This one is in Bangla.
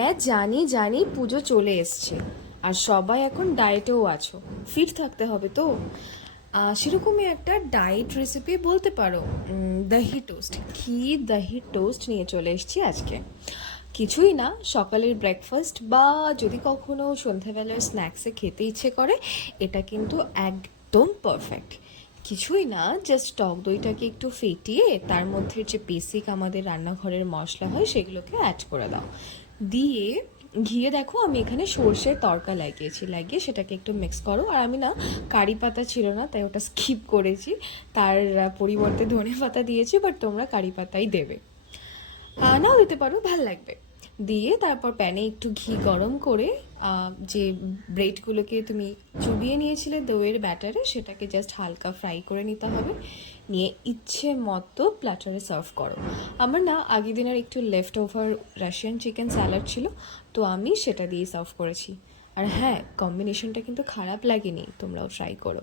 হ্যাঁ জানি জানি, পুজো চলে এসছে আর সবাই এখন ডায়েটেও আছো, ফিট থাকতে হবে তো। সেরকমই একটা ডায়েট রেসিপি বলতে পারো। দহি টোস্ট, ঘি দহি টোস্ট নিয়ে চলে এসেছি আজকে। কিছুই না, সকালের ব্রেকফাস্ট বা যদি কখনো সন্ধ্যাবেলার স্ন্যাক্সে খেতে ইচ্ছে করে, এটা কিন্তু একদম পারফেক্ট। কিছুই না, জাস্ট টক দইটাকে একটু ফেটিয়ে তার মধ্যে যে বেসিক আমাদের রান্নাঘরের মশলা হয় সেগুলোকে অ্যাড করে দাও, দিয়ে ঘিয়ে দেখো আমি এখানে সর্ষের তড়কা লাগিয়ে সেটাকে একটু মিক্স করো। আর আমি না, কারি পাতা ছিল না তাই ওটা স্কিপ করেছি, তার পরিবর্তে ধনে পাতা দিয়েছি, বাট তোমরা কারি পাতাই দেবে, নাও দিতে পারো, ভাল লাগবে। দিয়ে তারপর প্যানে একটু ঘি গরম করে যে ব্রেডগুলোকে তুমি চুবিয়ে নিয়েছিলে দইয়ের ব্যাটারে, সেটাকে জাস্ট হালকা ফ্রাই করে নিতে হবে। নিয়ে ইচ্ছে মতো প্ল্যাটারে সার্ভ করো। আমার না আগের দিনের একটু left over Russian chicken salad ছিল, তো আমি সেটা দিয়ে সার্ভ করেছি। আর হ্যাঁ, কম্বিনেশনটা কিন্তু খারাপ লাগেনি, তোমরাও ট্রাই করো।